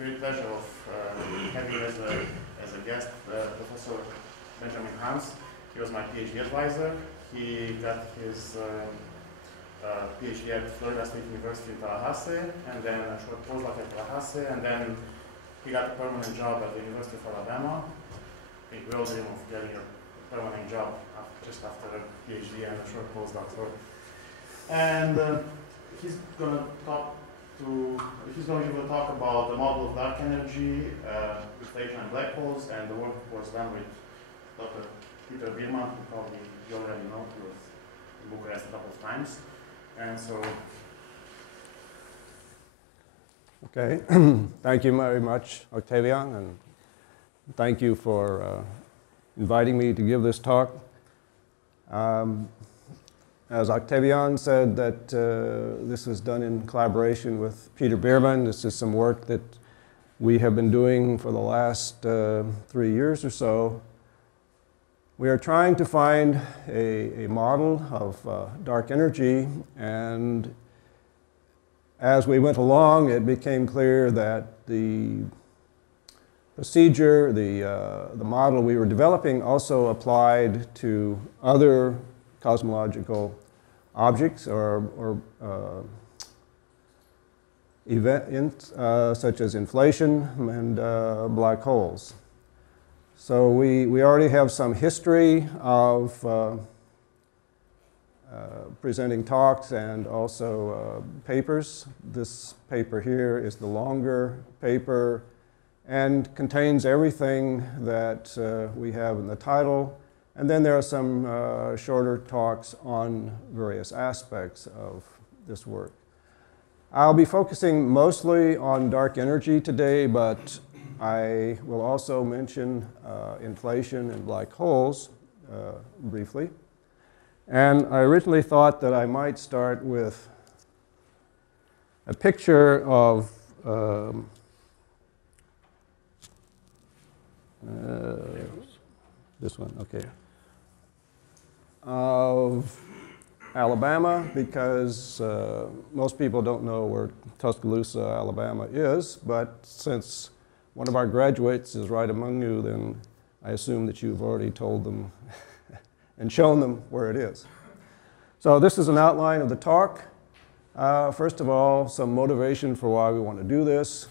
great pleasure of having as a guest Professor Benjamin Hans. He was my PhD advisor. He got his PhD at Florida State University in Tallahassee, and then a short postdoc at Tallahassee, and then he got a permanent job at the University of Alabama. I think we all dream of getting a permanent job just after a PhD and a short postdoc. And he's going to give a talk about the model of dark energy, inflation and black holes, and the work was done with Dr. Peter Biermann, who probably you already know. He was in Bucharest a couple of times. And so. Okay, thank you very much, Octavian, and thank you for inviting me to give this talk. As Octavian said, that this was done in collaboration with Peter Biermann. This is some work that we have been doing for the last 3 years or so. We are trying to find a model of dark energy, and as we went along, it became clear that the procedure, the model we were developing also applied to other cosmological objects or events such as inflation and black holes. So we already have some history of presenting talks and also papers. This paper here is the longer paper and contains everything that we have in the title. And then there are some shorter talks on various aspects of this work. I'll be focusing mostly on dark energy today, but I will also mention inflation and black holes briefly. And I originally thought that I might start with a picture of this one, okay, of Alabama, because most people don't know where Tuscaloosa, Alabama is, but since one of our graduates is right among you, then I assume that you've already told them and shown them where it is. So this is an outline of the talk. First of all, some motivation for why we want to do this,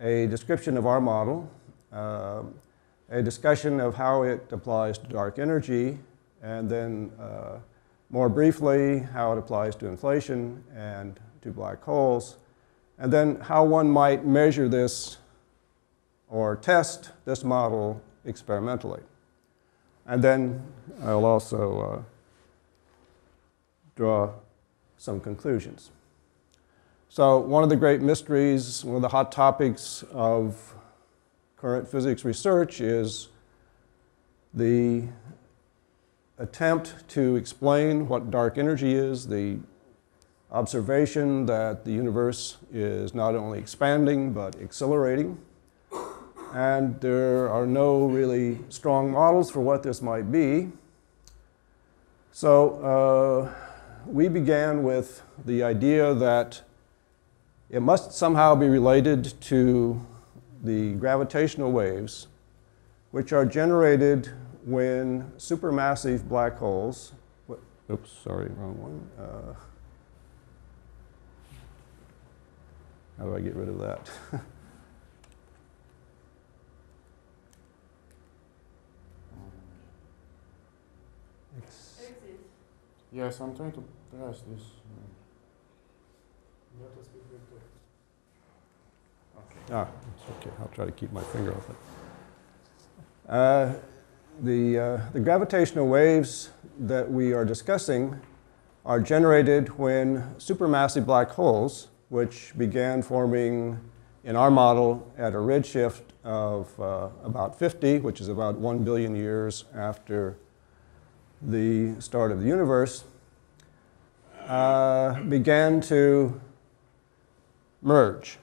a description of our model, a discussion of how it applies to dark energy, and then more briefly, how it applies to inflation and to black holes, and then how one might measure this or test this model experimentally. And then I'll also draw some conclusions. So one of the great mysteries, one of the hot topics of current physics research is the attempt to explain what dark energy is, the observation that the universe is not only expanding but accelerating. And there are no really strong models for what this might be. So we began with the idea that it must somehow be related to the gravitational waves, which are generated when supermassive black holes, oops, sorry, wrong one. How do I get rid of that? Yes, I'm trying to press this. Ah, it's okay. I'll try to keep my finger off it. The gravitational waves that we are discussing are generated when supermassive black holes, which began forming in our model at a redshift of about 50, which is about 1 billion years after the start of the universe, began to merge.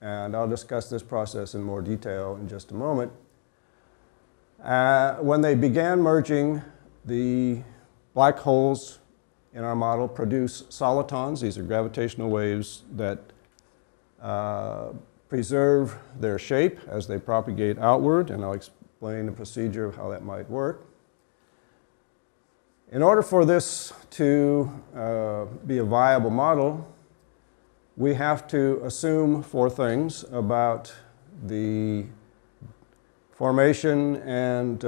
And I'll discuss this process in more detail in just a moment. When they began merging, the black holes in our model produce solitons. These are gravitational waves that preserve their shape as they propagate outward, and I'll explain the procedure of how that might work. In order for this to be a viable model, we have to assume 4 things about the formation and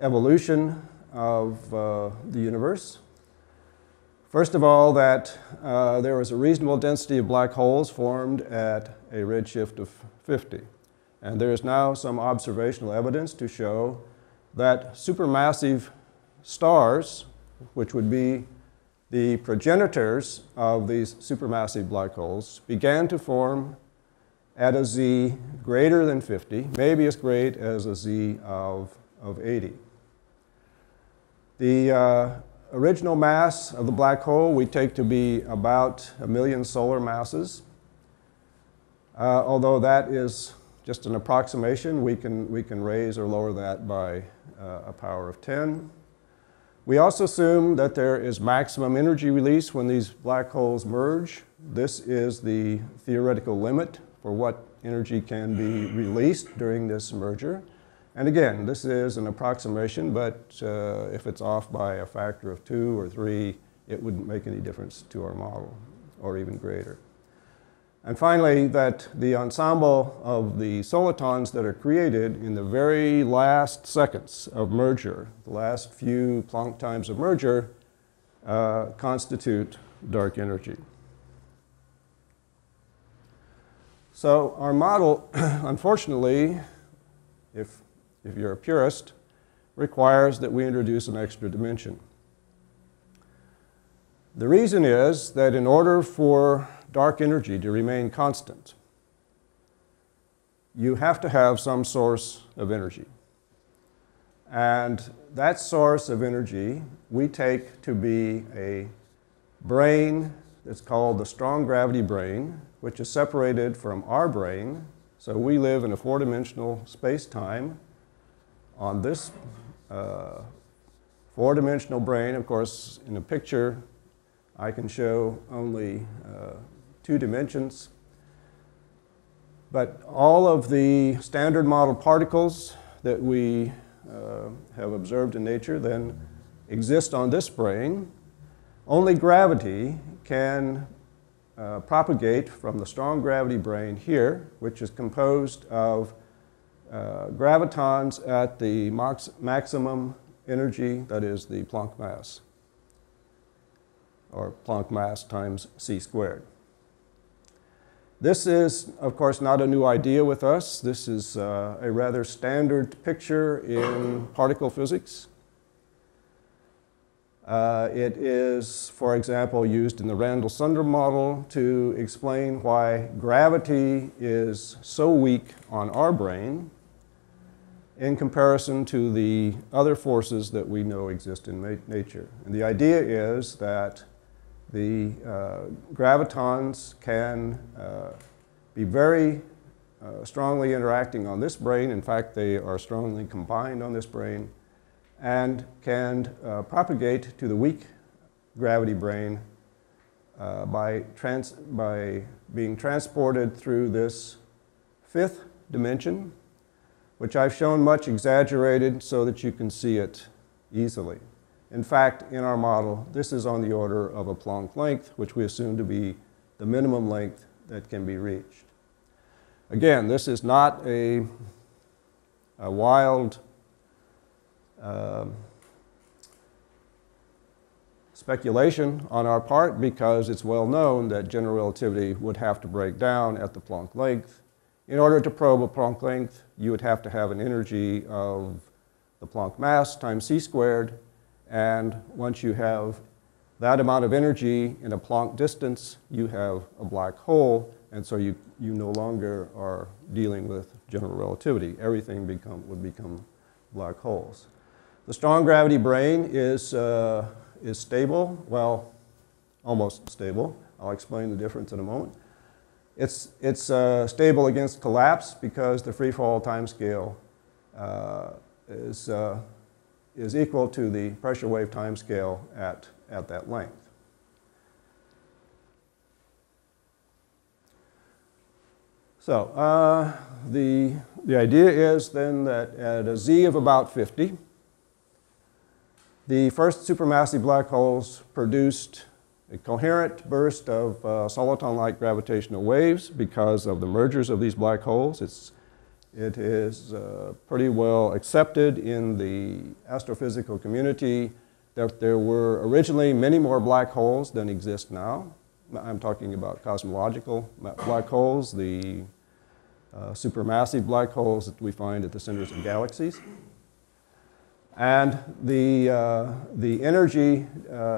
evolution of the universe. First of all, that there was a reasonable density of black holes formed at a redshift of 50. And there is now some observational evidence to show that supermassive stars, which would be the progenitors of these supermassive black holes, began to form at a z greater than 50, maybe as great as a z of 80. The original mass of the black hole we take to be about 1 million solar masses. Although that is just an approximation, we can raise or lower that by a power of 10. We also assume that there is maximum energy release when these black holes merge. This is the theoretical limit for what energy can be released during this merger. And again, this is an approximation, but if it's off by a factor of 2 or 3, it wouldn't make any difference to our model, or even greater. And finally, that the ensemble of the solitons that are created in the very last seconds of merger, the last few Planck times of merger, constitute dark energy. So our model, unfortunately, if you're a purist, requires that we introduce an extra dimension. The reason is that in order for dark energy to remain constant, you have to have some source of energy. And that source of energy we take to be a brane that's called the strong gravity brane, which is separated from our brane. So we live in a 4-dimensional space-time on this 4-dimensional brane. Of course, in a picture, I can show only 2 dimensions. But all of the standard model particles that we have observed in nature then exist on this brane. Only gravity can propagate from the strong gravity brane here, which is composed of gravitons at the maximum energy, that is the Planck mass, or Planck mass times c squared. This is, of course, not a new idea with us. This is a rather standard picture in particle physics. It is, for example, used in the Randall-Sundrum model to explain why gravity is so weak on our brane in comparison to the other forces that we know exist in nature. And the idea is that the gravitons can be very strongly interacting on this brane. In fact, they are strongly combined on this brane, and can propagate to the weak gravity brane by being transported through this 5th dimension, which I've shown much exaggerated so that you can see it easily. In fact, in our model, this is on the order of a Planck length, which we assume to be the minimum length that can be reached. Again, this is not a wild speculation on our part, because it's well known that general relativity would have to break down at the Planck length. In order to probe a Planck length, you would have to have an energy of the Planck mass times c squared, and once you have that amount of energy in a Planck distance, you have a black hole, and so you no longer are dealing with general relativity. Everything would become black holes. The strong gravity brane is stable, well, almost stable. I'll explain the difference in a moment. It's stable against collapse because the free fall timescale is equal to the pressure wave timescale at that length. So the idea is then that at a z of about 50, the first supermassive black holes produced a coherent burst of soliton-like gravitational waves because of the mergers of these black holes. It is pretty well accepted in the astrophysical community that there were originally many more black holes than exist now. I'm talking about cosmological black holes, the supermassive black holes that we find at the centers of galaxies. And the energy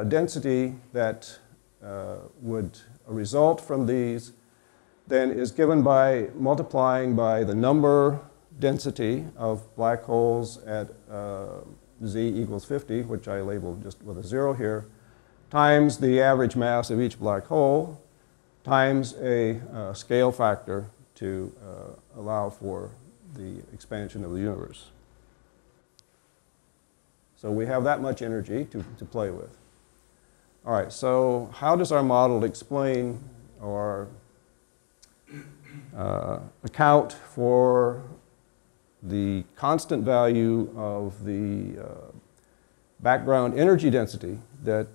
density that would result from these then is given by multiplying by the number density of black holes at z equals 50, which I labeled just with a 0 here, times the average mass of each black hole, times a scale factor to allow for the expansion of the universe. So we have that much energy to play with. All right, so how does our model explain or account for the constant value of the background energy density that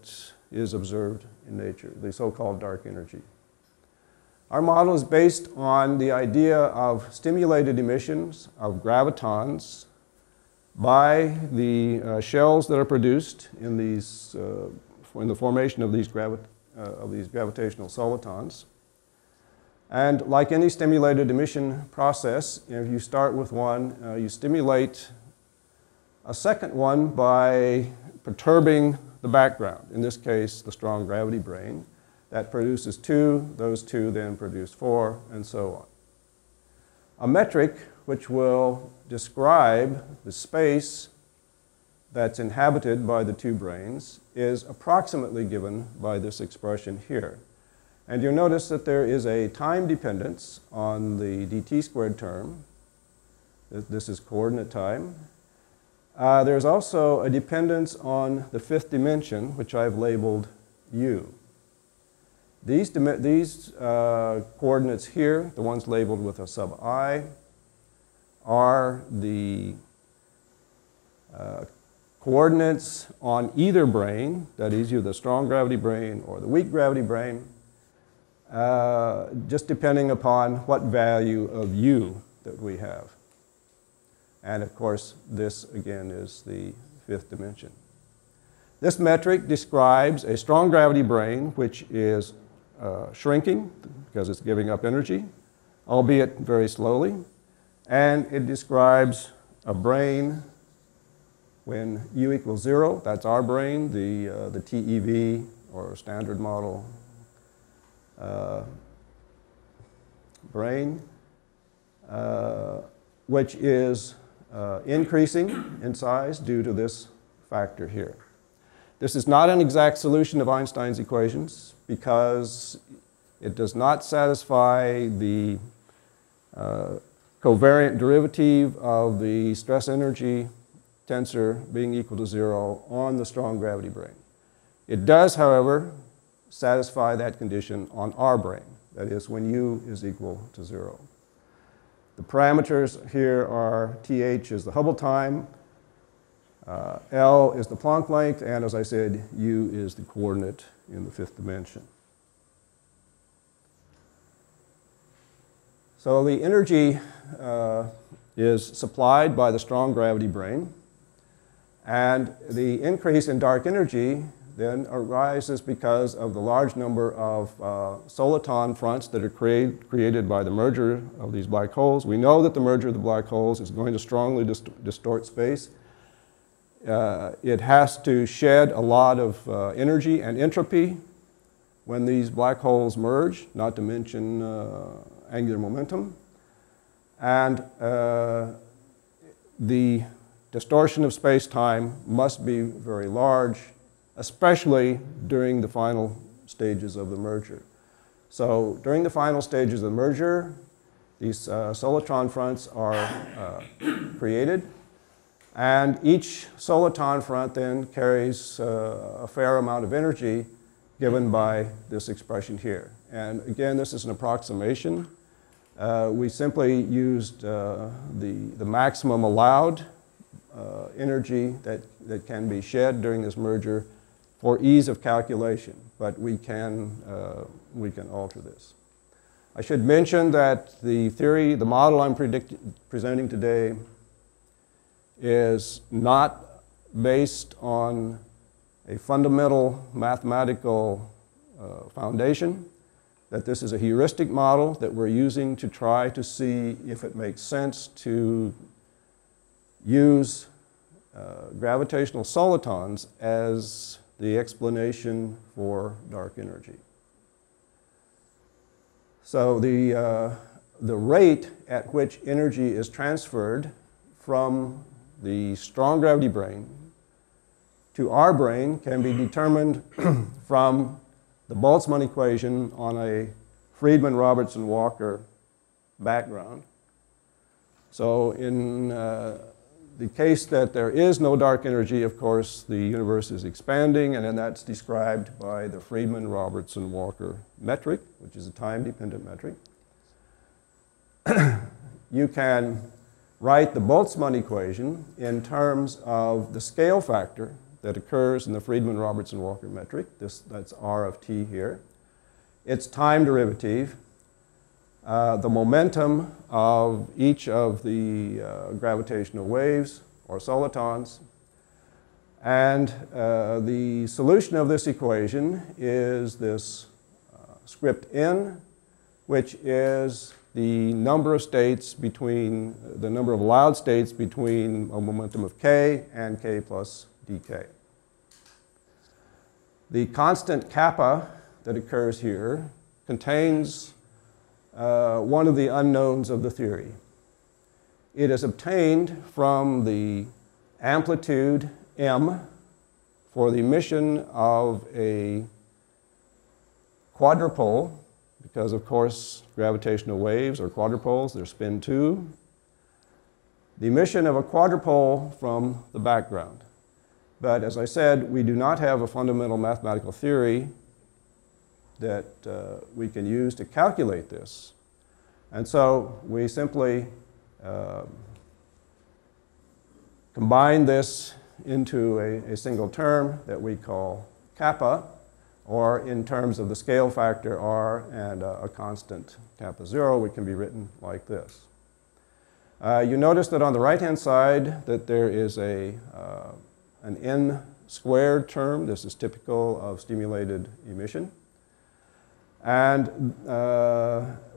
is observed in nature, the so-called dark energy? Our model is based on the idea of stimulated emissions of gravitons by the shells that are produced in these, in the formation of these gravitational solitons. And like any stimulated emission process, if you start with one, you stimulate a second one by perturbing the background, in this case, the strong gravity brane. That produces 2, those 2 then produce 4, and so on. A metric which will describe the space that's inhabited by the 2 branes is approximately given by this expression here. And you'll notice that there is a time dependence on the dt squared term. This is coordinate time. There's also a dependence on the 5th dimension, which I've labeled u. These coordinates here, the ones labeled with a sub I, are the coordinates on either brane, that is either the strong gravity brane or the weak gravity brane, just depending upon what value of u that we have. And of course, this again is the 5th dimension. This metric describes a strong gravity brane which is shrinking because it's giving up energy, albeit very slowly. And it describes a brane when u equals 0. That's our brane, the TeV or standard model brane, which is increasing in size due to this factor here. This is not an exact solution of Einstein's equations because it does not satisfy the covariant derivative of the stress energy tensor being equal to 0 on the strong gravity brane. It does, however, satisfy that condition on our brane, that is when u is equal to 0. The parameters here are th is the Hubble time, L is the Planck length, and as I said, u is the coordinate in the 5th dimension. So the energy is supplied by the strong gravity brane, and the increase in dark energy then arises because of the large number of soliton fronts that are created by the merger of these black holes. We know that the merger of the black holes is going to strongly distort space. It has to shed a lot of energy and entropy when these black holes merge, not to mention angular momentum. And the distortion of space-time must be very large, especially during the final stages of the merger. So during the final stages of the merger, these solitron fronts are created, and each soliton front then carries a fair amount of energy given by this expression here. And again, this is an approximation. We simply used the maximum allowed energy that can be shed during this merger for ease of calculation, but we can alter this. I should mention that the theory, the model I'm presenting today is not based on a fundamental mathematical foundation, that this is a heuristic model that we're using to try to see if it makes sense to use gravitational solitons as the explanation for dark energy. So the rate at which energy is transferred from the strong gravity brane to our brane can be determined from the Boltzmann equation on a Friedmann-Robertson-Walker background. So in the case that there is no dark energy, of course, the universe is expanding, and then that's described by the Friedmann-Robertson-Walker metric, which is a time-dependent metric. You can write the Boltzmann equation in terms of the scale factor that occurs in the Friedmann-Robertson-Walker metric. That's R of t here. Its time derivative, the momentum of each of the gravitational waves or solitons, and the solution of this equation is this script n, which is the number of states between, the number of allowed states between a momentum of k and k plus dk. The constant kappa that occurs here contains one of the unknowns of the theory. It is obtained from the amplitude m for the emission of a quadrupole, because of course gravitational waves are quadrupoles, they're spin 2. The emission of a quadrupole from the background. But as I said, we do not have a fundamental mathematical theory that we can use to calculate this. And so we simply combine this into a single term that we call kappa, or in terms of the scale factor r and a constant kappa 0, it can be written like this. You notice that on the right-hand side that there is an n squared term. This is typical of stimulated emission. And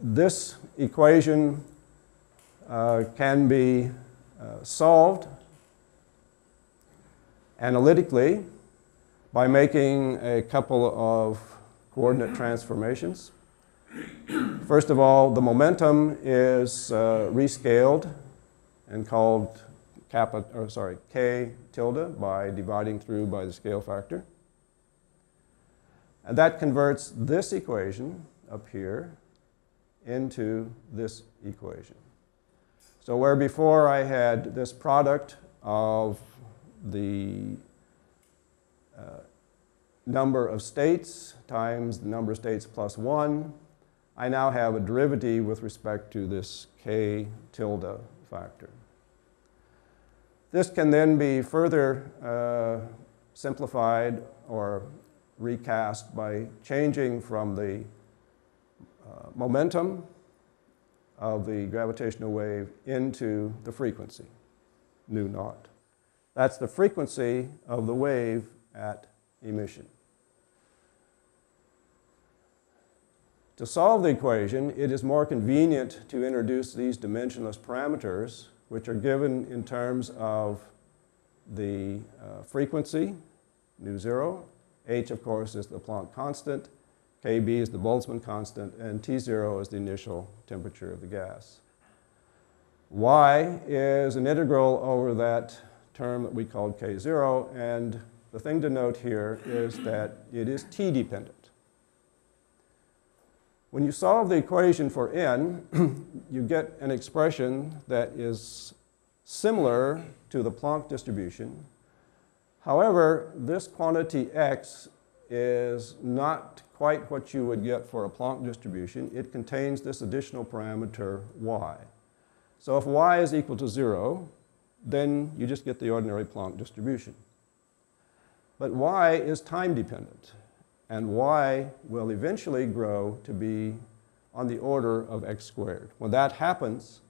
this equation can be solved analytically by making a couple of coordinate transformations. First of all, the momentum is rescaled and called k tilde by dividing through by the scale factor. And that converts this equation up here into this equation. So where before I had this product of the number of states times the number of states plus 1, I now have a derivative with respect to this k tilde factor. This can then be further simplified or recast by changing from the momentum of the gravitational wave into the frequency, nu naught. That's the frequency of the wave at emission. To solve the equation, it is more convenient to introduce these dimensionless parameters, which are given in terms of the frequency, nu 0. H, of course, is the Planck constant. Kb is the Boltzmann constant. And T0 is the initial temperature of the gas. Y is an integral over that term that we called K0. And the thing to note here is that it is T-dependent. When you solve the equation for n, you get an expression that is similar to the Planck distribution. However, this quantity x is not quite what you would get for a Planck distribution. It contains this additional parameter y. So if y is equal to 0, then you just get the ordinary Planck distribution. But y is time dependent, and y will eventually grow to be on the order of x squared. When that happens,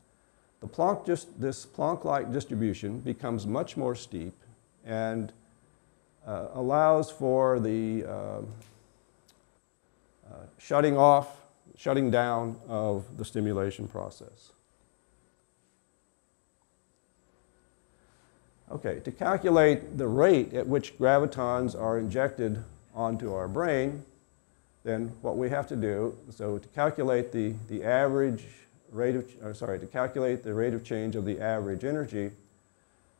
this Planck-like distribution becomes much more steep and allows for the shutting down of the stimulation process. Okay, to calculate the rate at which gravitons are injected onto our brane, then what we have to do, so to calculate the average rate of, to calculate the rate of change of the average energy,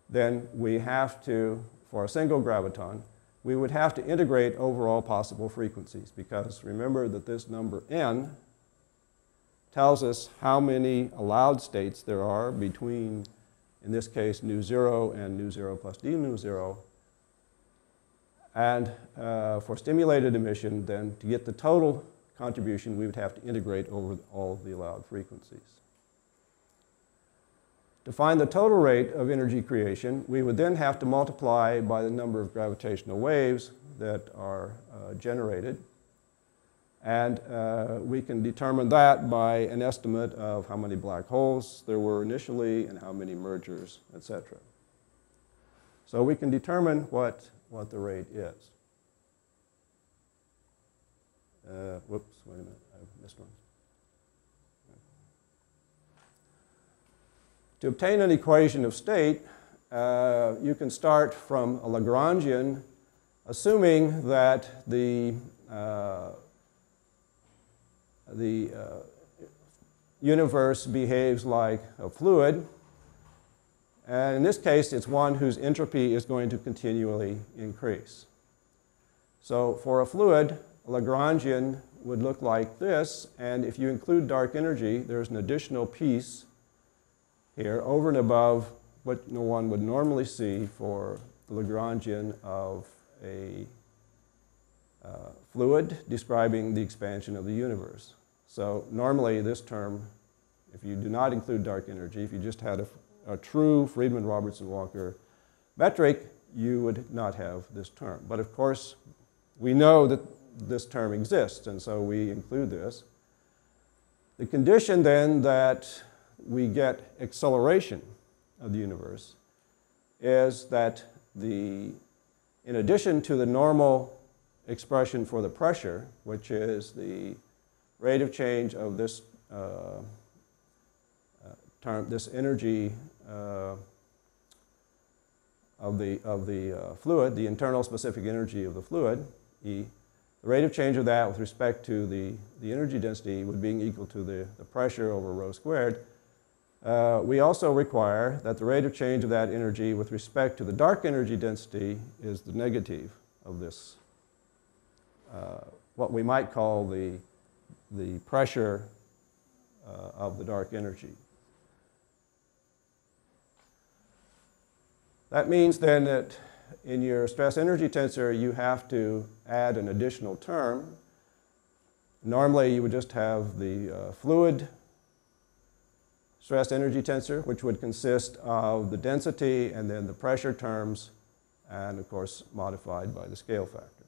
then we have to, for a single graviton, we would have to integrate over all possible frequencies, because remember that this number n tells us how many allowed states there are between, in this case, nu 0 and nu 0 plus d nu 0. And for stimulated emission, then to get the total contribution, we would have to integrate over all the allowed frequencies. To find the total rate of energy creation, we would then have to multiply by the number of gravitational waves that are generated. And we can determine that by an estimate of how many black holes there were initially and how many mergers, etc. So we can determine what the rate is. Whoops, wait a minute, I missed one. To obtain an equation of state, you can start from a Lagrangian, assuming that the universe behaves like a fluid. And in this case, it's one whose entropy is going to continually increase. So for a fluid, a Lagrangian would look like this. And if you include dark energy, there's an additional piece here over and above what one would normally see for the Lagrangian of a fluid describing the expansion of the universe. So normally this term, if you do not include dark energy, if you just had a true Friedmann-Robertson-Walker metric, you would not have this term. But of course, we know that this term exists, and so we include this. The condition then that we get acceleration of the universe is that in addition to the normal expression for the pressure, which is the rate of change of this this energy of the fluid, the internal specific energy of the fluid, E, the rate of change of that with respect to the energy density would being equal to the pressure over rho squared. We also require that the rate of change of that energy with respect to the dark energy density is the negative of this, what we might call the pressure of the dark energy. That means then that in your stress energy tensor, you have to add an additional term. Normally, you would just have the fluid stress energy tensor, which would consist of the density and then the pressure terms, and of course, modified by the scale factor.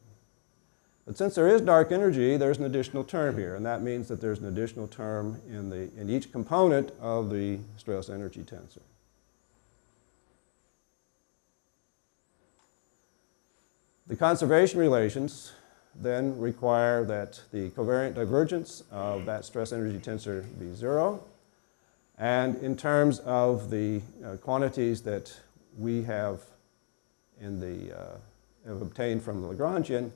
But since there is dark energy, there's an additional term here, and that means that there's an additional term in each component of the stress energy tensor. The conservation relations then require that the covariant divergence of that stress energy tensor be 0. And in terms of the quantities that we have have obtained from the Lagrangian,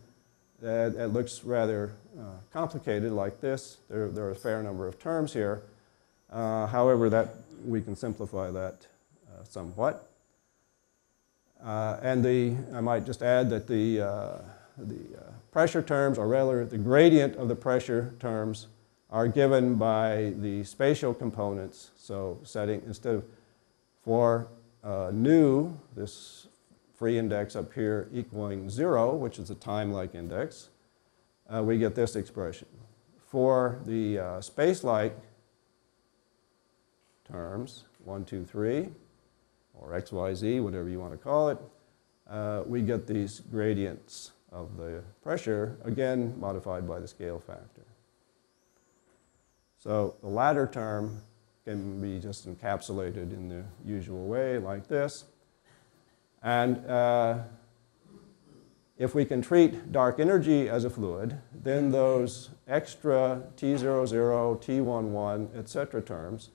it looks rather complicated like this. There are a fair number of terms here. However, we can simplify that somewhat. And I might just add that the pressure terms, or rather the gradient of the pressure terms, are given by the spatial components. So setting, instead of for nu, this free index up here equaling 0, which is a time-like index, we get this expression. For the space-like terms, 1, 2, 3, or x, y, z, whatever you want to call it, we get these gradients of the pressure, again modified by the scale factor. So the latter term can be just encapsulated in the usual way, like this. And if we can treat dark energy as a fluid, then those extra T00, T11, etc. terms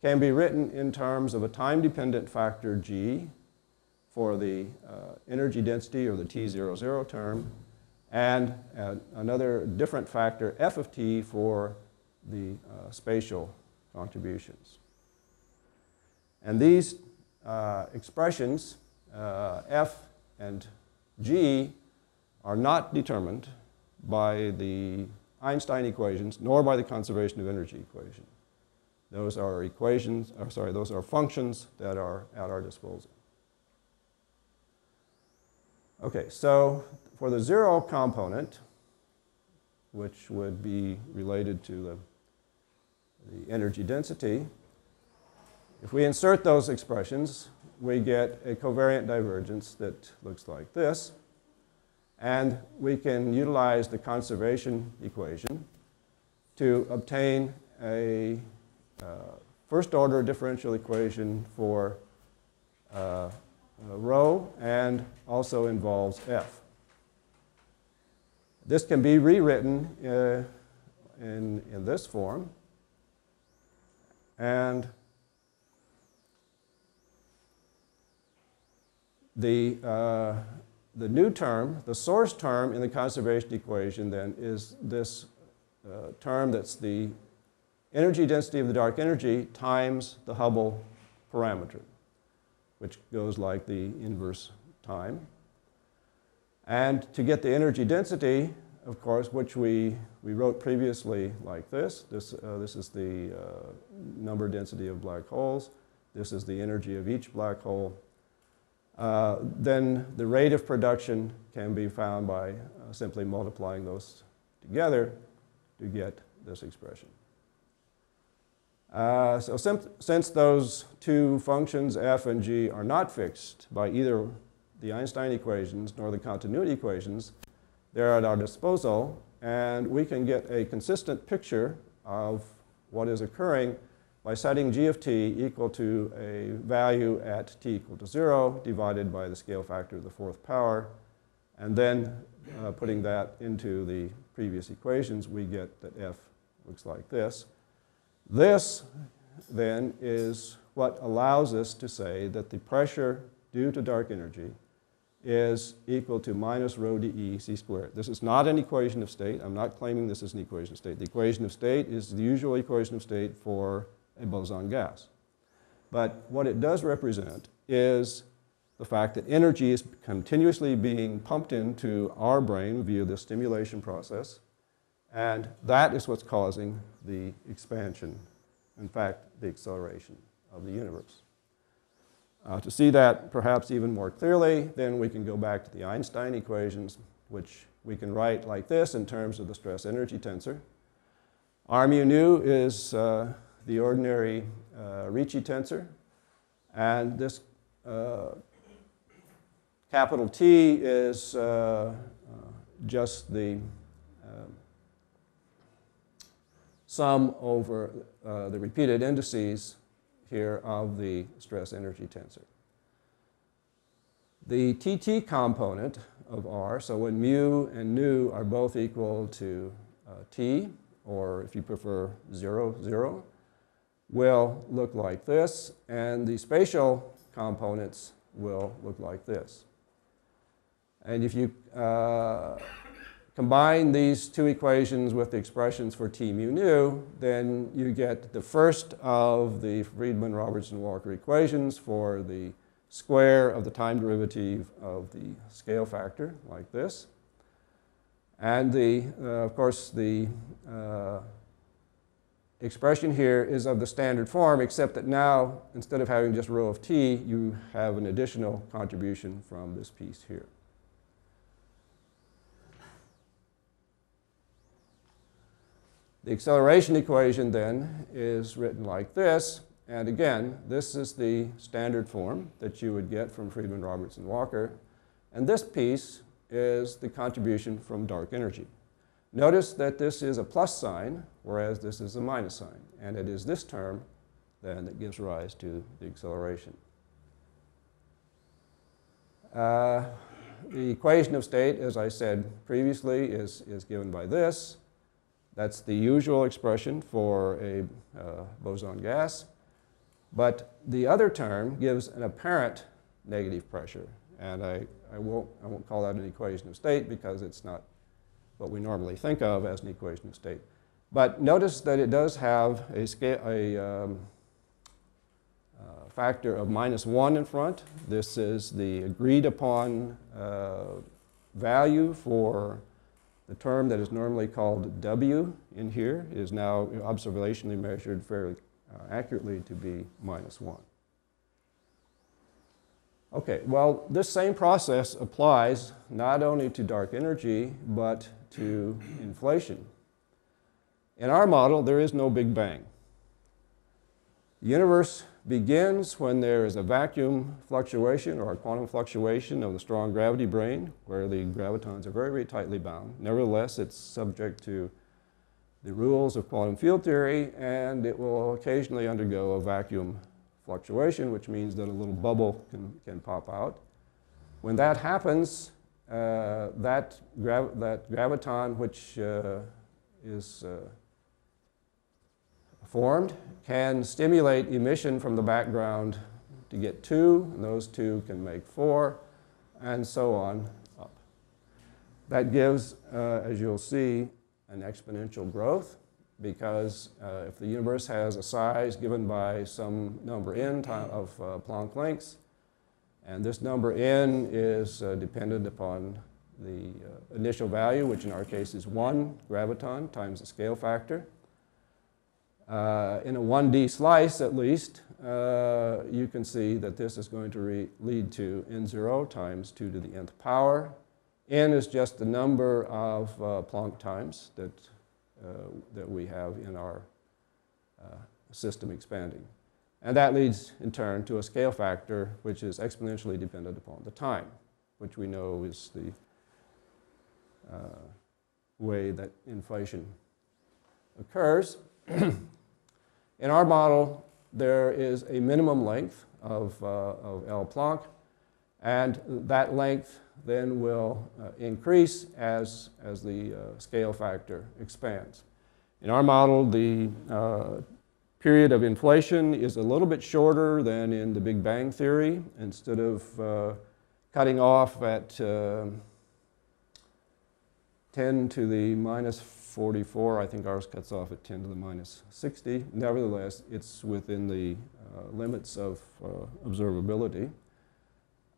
can be written in terms of a time-dependent factor G for the energy density, or the T00 term, and another different factor F of T for the spatial contributions. And these expressions, F and G, are not determined by the Einstein equations nor by the conservation of energy equation. Those are equations, or sorry, those are functions that are at our disposal. Okay, so for the zero component, which would be related to the energy density, if we insert those expressions, we get a covariant divergence that looks like this. And we can utilize the conservation equation to obtain a first-order differential equation for rho, and also involves F. This can be rewritten in this form. And the new term, the source term in the conservation equation then, is this term that's the energy density of the dark energy times the Hubble parameter, which goes like the inverse time. And to get the energy density, of course, which we wrote previously like this. This is the number density of black holes. This is the energy of each black hole. Then the rate of production can be found by simply multiplying those together to get this expression. So since those two functions, f and g, are not fixed by either the Einstein equations nor the continuity equations, they're at our disposal, and we can get a consistent picture of what is occurring by setting g of t equal to a value at t equal to 0 divided by the scale factor of the fourth power, and then putting that into the previous equations, we get that f looks like this. This, then, is what allows us to say that the pressure due to dark energy is equal to minus rho dE c squared. This is not an equation of state. I'm not claiming this is an equation of state. The equation of state is the usual equation of state for a boson gas. But what it does represent is the fact that energy is continuously being pumped into our brain via the stimulation process, and that is what's causing the expansion, in fact, the acceleration of the universe. To see that perhaps even more clearly, then we can go back to the Einstein equations, which we can write like this in terms of the stress energy tensor. R mu nu is the ordinary Ricci tensor, and this capital T is just the sum over the repeated indices here of the stress energy tensor. The TT component of R, so when mu and nu are both equal to T, or if you prefer 0, 0, will look like this, and the spatial components will look like this. And if you combine these two equations with the expressions for T mu nu, then you get the first of the Friedmann-Robertson-Walker equations for the square of the time derivative of the scale factor, like this. And of course, the expression here is of the standard form, except that now, instead of having just rho of t, you have an additional contribution from this piece here. The acceleration equation then is written like this. And again, this is the standard form that you would get from Friedmann, Roberts, and Walker. And this piece is the contribution from dark energy. Notice that this is a plus sign, whereas this is a minus sign. And it is this term then that gives rise to the acceleration. The equation of state, as I said previously, is given by this. That's the usual expression for a boson gas. But the other term gives an apparent negative pressure. And I won't call that an equation of state because it's not what we normally think of as an equation of state. But notice that it does have a factor of -1 in front. This is the agreed upon value for the term that is normally called W in here. It is now observationally measured fairly accurately to be -1. Okay, well, this same process applies not only to dark energy, but to inflation. In our model, there is no Big Bang. The universe begins when there is a vacuum fluctuation or a quantum fluctuation of the strong gravity brane, where the gravitons are very, very tightly bound. Nevertheless, it's subject to the rules of quantum field theory, and it will occasionally undergo a vacuum fluctuation, which means that a little bubble can pop out. When that happens, that graviton which is formed can stimulate emission from the background to get 2, and those 2 can make 4, and so on up. That gives, as you'll see, an exponential growth, because if the universe has a size given by some number n of Planck lengths, and this number n is dependent upon the initial value, which in our case is 1 graviton times the scale factor. In a 1D slice, at least, you can see that this is going to lead to n0 times 2 to the nth power. N is just the number of Planck times that we have in our system expanding. And that leads, in turn, to a scale factor, which is exponentially dependent upon the time, which we know is the way that inflation occurs. In our model, there is a minimum length of L Planck, and that length then will increase as the scale factor expands. In our model, the period of inflation is a little bit shorter than in the Big Bang theory. Instead of cutting off at 10 to the -44, I think ours cuts off at 10 to the -60. Nevertheless, it's within the limits of observability.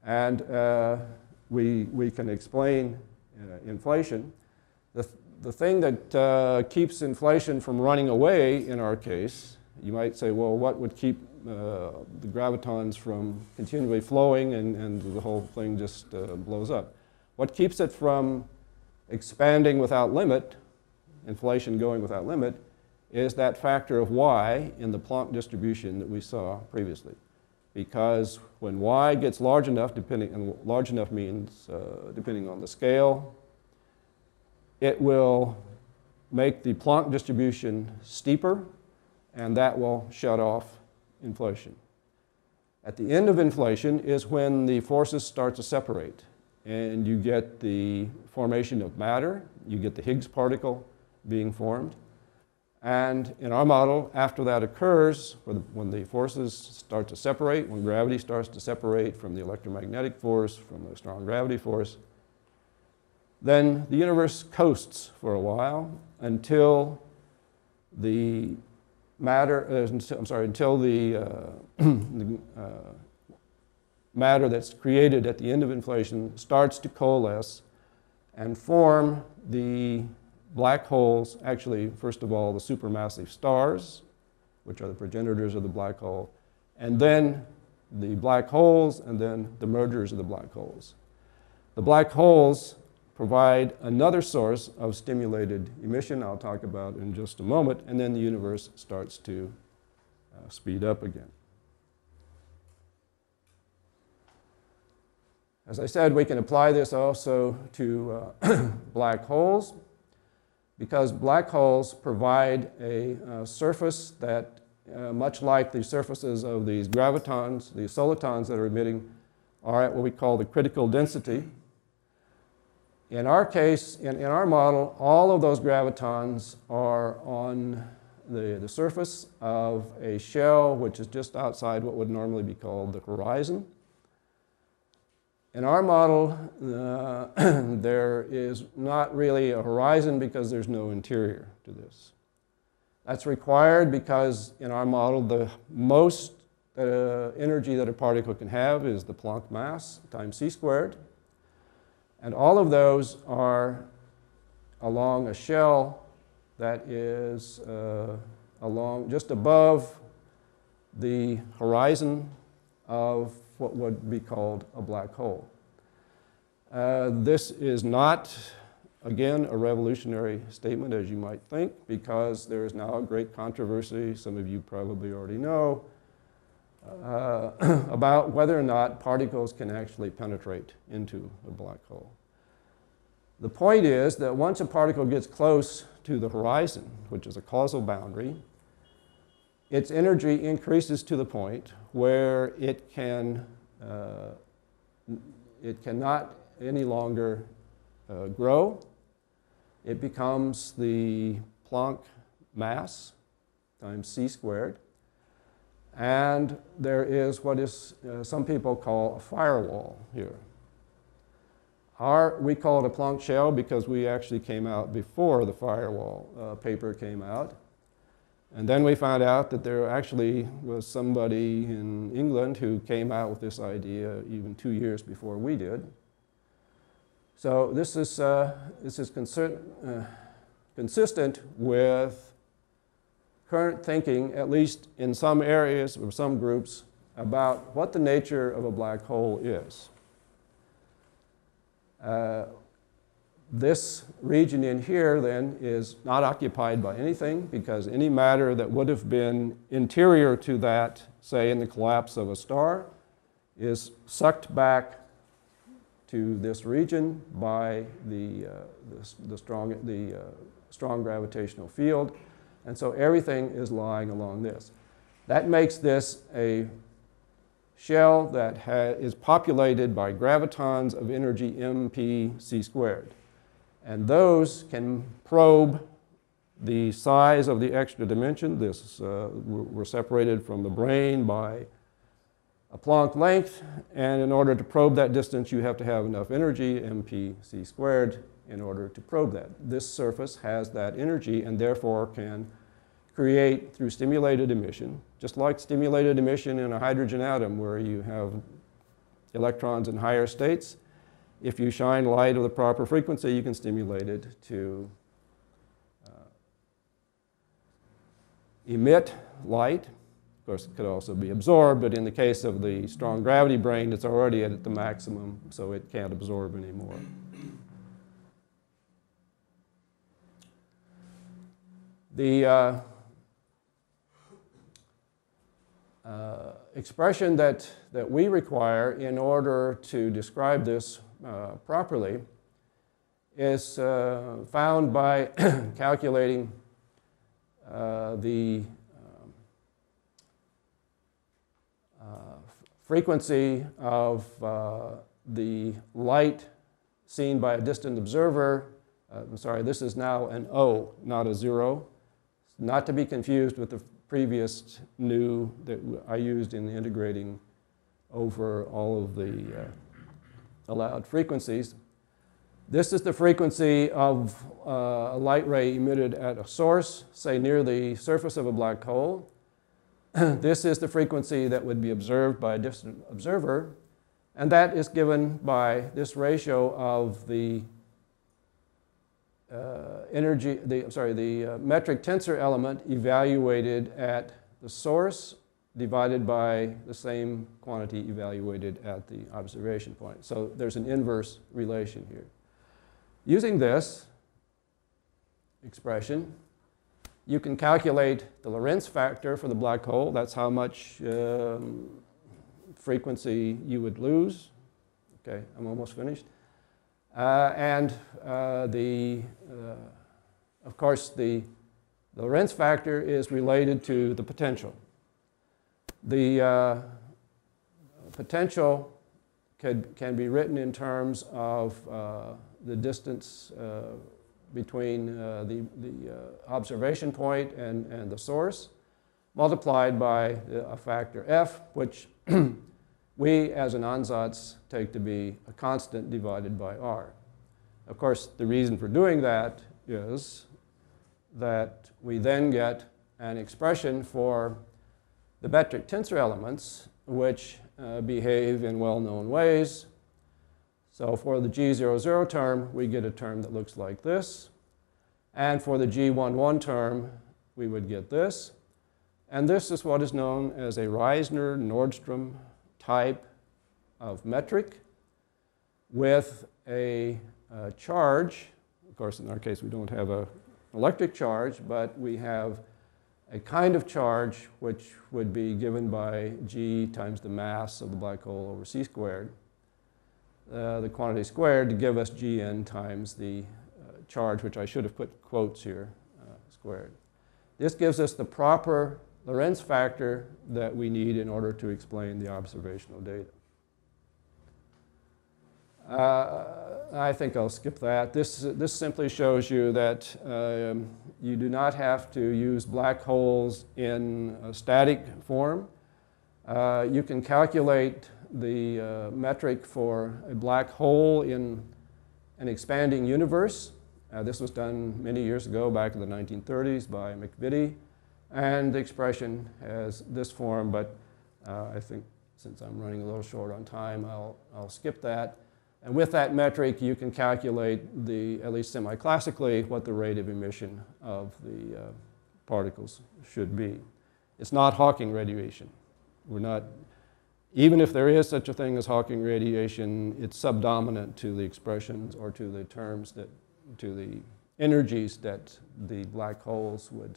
And we can explain inflation. The thing that keeps inflation from running away in our case, you might say, well, what would keep the gravitons from continually flowing and the whole thing just blows up? What keeps it from expanding without limit, inflation going without limit, is that factor of y in the Planck distribution that we saw previously. Because when y gets large enough, and large enough means depending on the scale, it will make the Planck distribution steeper, and that will shut off inflation. At the end of inflation is when the forces start to separate, and you get the formation of matter, you get the Higgs particle being formed. And in our model, after that occurs, when the forces start to separate, when gravity starts to separate from the electromagnetic force, from the strong gravity force, then the universe coasts for a while until the matter, until the matter that's created at the end of inflation starts to coalesce and form the black holes, actually, first of all, the supermassive stars, which are the progenitors of the black hole, and then the black holes, and then the mergers of the black holes. The black holes provide another source of stimulated emission I'll talk about in just a moment, and then the universe starts to speed up again. As I said, we can apply this also to black holes, because black holes provide a surface that, much like the surfaces of these gravitons, these solitons that are emitting, are at what we call the critical density. In our case, in our model, all of those gravitons are on the surface of a shell which is just outside what would normally be called the horizon. In our model, there is not really a horizon because there's no interior to this. That's required because in our model, the most energy that a particle can have is the Planck mass times c squared. And all of those are along a shell that is along just above the horizon of what would be called a black hole. This is not, again, a revolutionary statement, as you might think, because there is now a great controversy, some of you probably already know, about whether or not particles can actually penetrate into a black hole. The point is that once a particle gets close to the horizon, which is a causal boundary, its energy increases to the point where it cannot any longer grow. It becomes the Planck mass times c squared. And there is what is some people call a firewall here. We call it a Planck shell because we actually came out before the firewall paper came out. And then we found out that there actually was somebody in England who came out with this idea even 2 years before we did. So this is consistent with current thinking, at least in some areas or some groups, about what the nature of a black hole is. This region in here, then, is not occupied by anything because any matter that would have been interior to that, say in the collapse of a star, is sucked back to this region by the strong gravitational field. And so everything is lying along this. That makes this a shell that is populated by gravitons of energy mp c squared. And those can probe the size of the extra dimension. We're separated from the brane by a Planck length, and in order to probe that distance, you have to have enough energy, mp c squared, in order to probe that. This surface has that energy and therefore can create, through stimulated emission, just like stimulated emission in a hydrogen atom where you have electrons in higher states. If you shine light of the proper frequency, you can stimulate it to emit light. Of course, it could also be absorbed, but in the case of the strong gravity brane, it's already at the maximum, so it can't absorb anymore. The expression that we require in order to describe this properly is found by calculating the frequency of the light seen by a distant observer. I'm sorry, this is now an O, not a 0. Not to be confused with the previous nu that I used in integrating over all of the allowed frequencies. This is the frequency of a light ray emitted at a source, say near the surface of a black hole. This is the frequency that would be observed by a distant observer, and that is given by this ratio of the metric tensor element evaluated at the source divided by the same quantity evaluated at the observation point. So there's an inverse relation here. Using this expression, you can calculate the Lorentz factor for the black hole. That's how much frequency you would lose. Okay, I'm almost finished. Of course, the Lorentz factor is related to the potential. The potential can be written in terms of the distance between the observation point and the source, multiplied by a factor f, which we as an ansatz take to be a constant divided by r. Of course, the reason for doing that is that we then get an expression for the metric tensor elements, which behave in well-known ways. So for the G00 term, we get a term that looks like this. And for the G11 term, we would get this. And this is what is known as a Reisner-Nordström type of metric with a charge. Of course, in our case, we don't have an electric charge, but we have a kind of charge which would be given by g times the mass of the black hole over c squared, the quantity squared, to give us gn times the charge, which I should have put quotes here, squared. This gives us the proper Lorentz factor that we need in order to explain the observational data. I think I'll skip that. This simply shows you that you do not have to use black holes in a static form. You can calculate the metric for a black hole in an expanding universe. This was done many years ago, back in the 1930s, by McVitie. And the expression has this form, but I think since I'm running a little short on time, I'll skip that. And with that metric, you can calculate at least semi-classically, what the rate of emission of the particles should be. It's not Hawking radiation. Even if there is such a thing as Hawking radiation, it's subdominant to the expressions or to the terms to the energies that the black holes would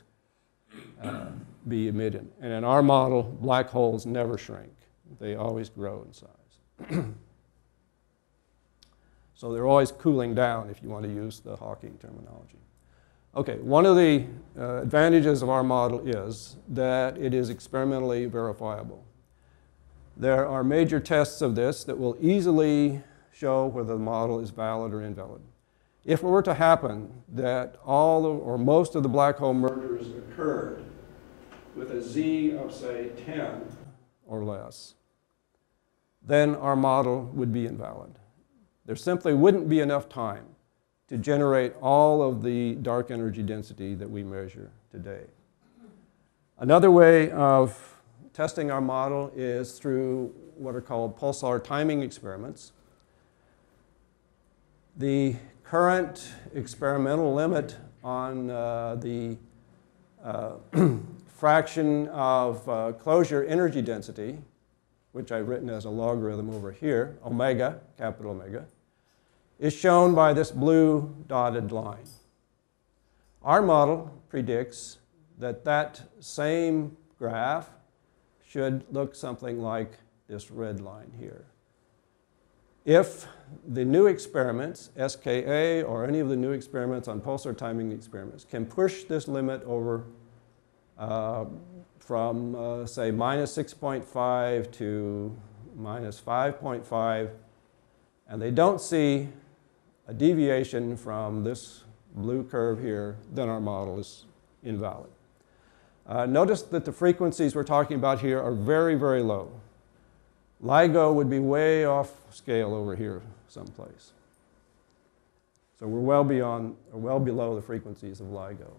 be emitted. And in our model, black holes never shrink. They always grow in size. So they're always cooling down, if you want to use the Hawking terminology. Okay, one of the advantages of our model is that it is experimentally verifiable. There are major tests of this that will easily show whether the model is valid or invalid. If it were to happen that all or most of the black hole mergers occurred with a z of, say, 10 or less, then our model would be invalid. There simply wouldn't be enough time to generate all of the dark energy density that we measure today. Another way of testing our model is through what are called pulsar timing experiments. The current experimental limit on the fraction of closure energy density, which I've written as a logarithm over here, omega, capital Omega, is shown by this blue dotted line. Our model predicts that that same graph should look something like this red line here. If the new experiments, SKA or any of the new experiments on pulsar timing experiments, can push this limit over from, say, minus 6.5 to minus 5.5, and they don't see a deviation from this blue curve here, then our model is invalid. Notice that the frequencies we're talking about here are very, very low. LIGO would be way off scale over here someplace. So we're well below the frequencies of LIGO.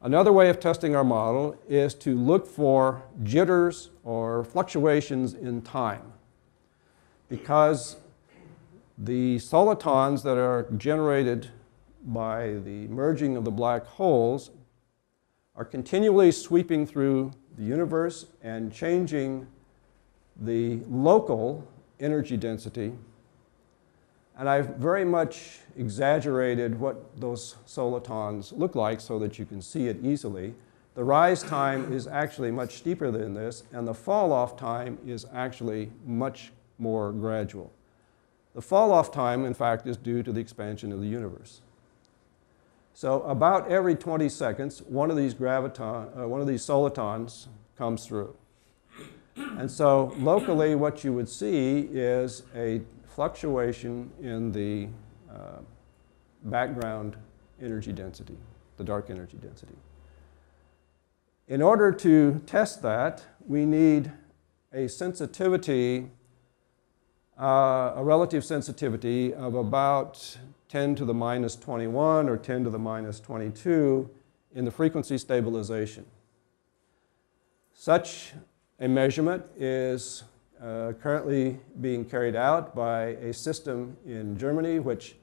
Another way of testing our model is to look for jitters or fluctuations in time, because the solitons that are generated by the merging of the black holes are continually sweeping through the universe and changing the local energy density And I've very much exaggerated what those solitons look like so that you can see it easily. The rise time is actually much steeper than this, and the fall-off time is actually much more gradual. The fall-off time, in fact, is due to the expansion of the universe. So about every 20 seconds, one of these solitons comes through. And so locally, what you would see is a fluctuation in the background energy density, the dark energy density. In order to test that, we need a sensitivity, a relative sensitivity of about 10 to the minus 21 or 10 to the minus 22 in the frequency stabilization. Such a measurement is currently being carried out by a system in Germany which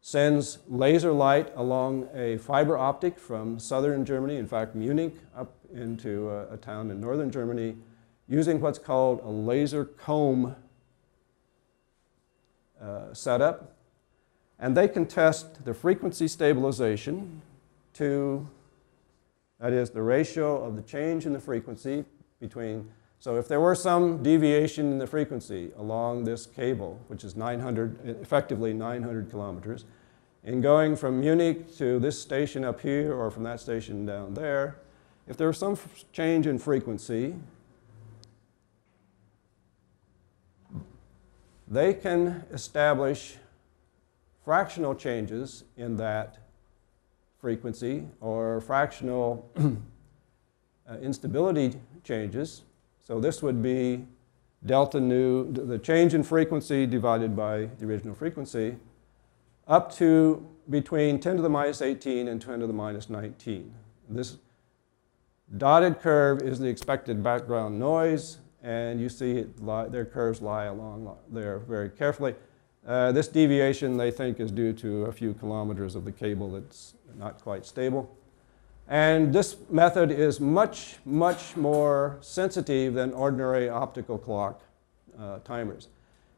sends laser light along a fiber optic from southern Germany, in fact Munich, up into a town in northern Germany, using what's called a laser comb setup. And they can test the frequency stabilization to, that is, the ratio of the change in the frequency between, so if there were some deviation in the frequency along this cable, which is 900, effectively 900 kilometers, in going from Munich to this station up here or from that station down there, if there was some change in frequency, they can establish fractional changes in that frequency or fractional instability changes. So this would be delta nu, the change in frequency divided by the original frequency, up to between 10 to the minus 18 and 10 to the minus 19. This dotted curve is the expected background noise, and you see their curves lie along there very carefully. This deviation, they think, is due to a few kilometers of the cable that's not quite stable. And this method is much, much more sensitive than ordinary optical clock timers.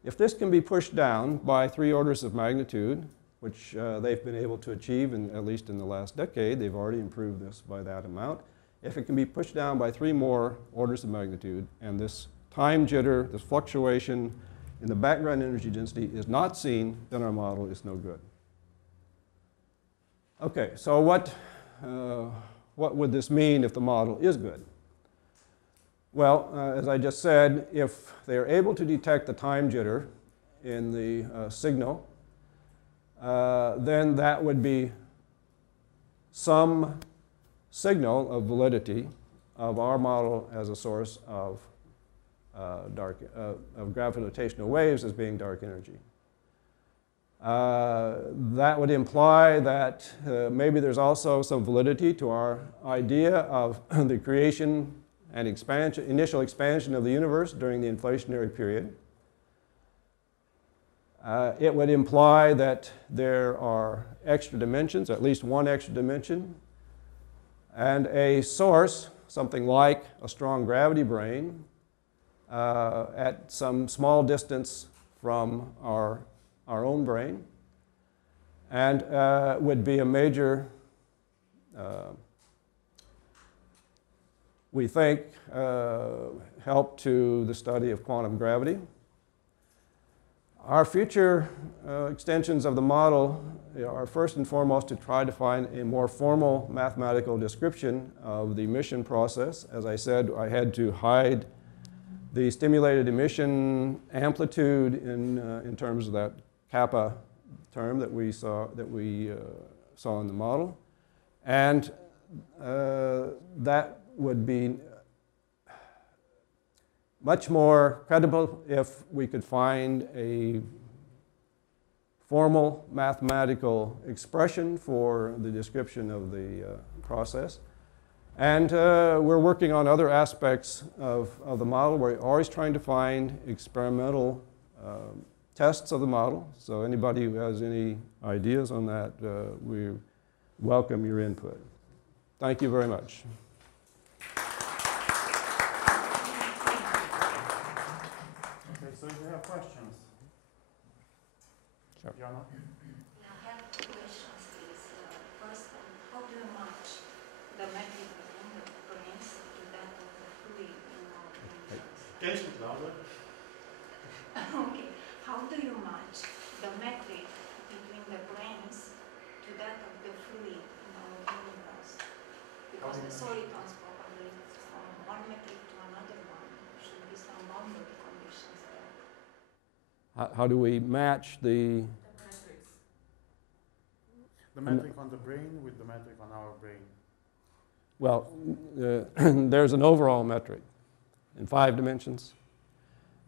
If this can be pushed down by 3 orders of magnitude, which they've been able to achieve, at least in the last decade, they've already improved this by that amount. If it can be pushed down by 3 more orders of magnitude, and this time jitter, this fluctuation in the background energy density is not seen, then our model is no good. Okay, so what would this mean if the model is good? Well, as I just said, if they're able to detect the time jitter in the signal, then that would be some signal of validity of our model as a source of gravitational waves as being dark energy. That would imply that maybe there's also some validity to our idea of the creation and expansion, initial expansion of the universe during the inflationary period. It would imply that there are extra dimensions, at least one extra dimension, and a source, something like a strong gravity brane, at some small distance from our own brane, and would be a major, we think, help to the study of quantum gravity. Our future extensions of the model are first and foremost to try to find a more formal mathematical description of the emission process. As I said, I had to hide the stimulated emission amplitude in terms of that Kappa term that we saw in the model, and that would be much more credible if we could find a formal mathematical expression for the description of the process. And we're working on other aspects of the model. We're always trying to find experimental tests of the model. So anybody who has any ideas on that, we welcome your input. Thank you very much. Okay, so if you have questions. Sure. Joanna? I have two questions, please. First, how do you match the metric between the branes to that of the fluid in our universe? Can you speak louder? Okay. How do you match the metric between the branes to that of the fluid in our universe? Because the solitons propagate from one metric to another one. There should be some boundary conditions there. How do we match the... The metric on the brain with the metric on our brain. Well, there's an overall metric in 5 dimensions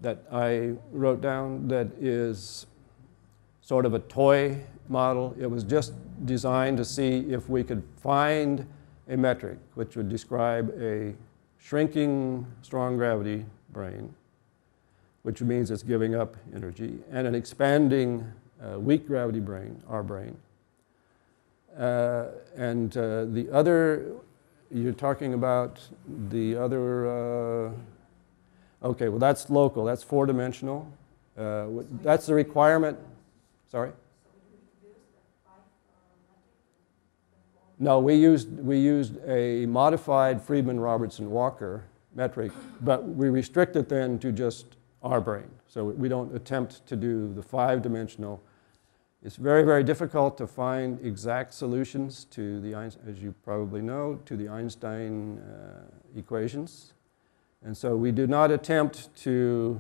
that I wrote down that is sort of a toy model. It was just designed to see if we could find a metric which would describe a shrinking strong gravity brane, which means it's giving up energy, and an expanding weak gravity brane, our brane. And the other, you're talking about the other, okay, well that's local, that's 4-dimensional. That's the requirement, sorry? No, we used a modified Friedman-Robertson-Walker metric, but we restrict it then to just our brane. So we don't attempt to do the 5-dimensional. It's very, very difficult to find exact solutions to the, as you probably know, to the Einstein equations. And so we do not attempt to,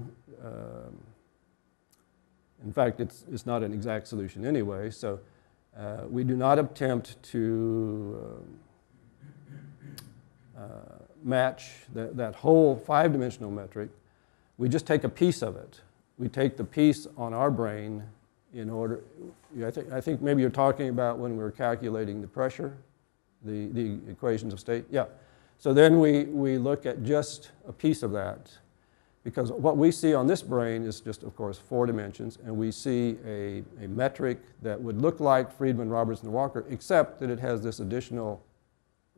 in fact, it's not an exact solution anyway, so we do not attempt to match that whole 5-dimensional metric. We just take a piece of it. We take the piece on our brane in order, I think maybe you're talking about when we're calculating the pressure, the equations of state. Yeah. So then we look at just a piece of that, because what we see on this brane is just, of course, 4 dimensions, and we see a metric that would look like Friedman-Robertson-Walker, except that it has this additional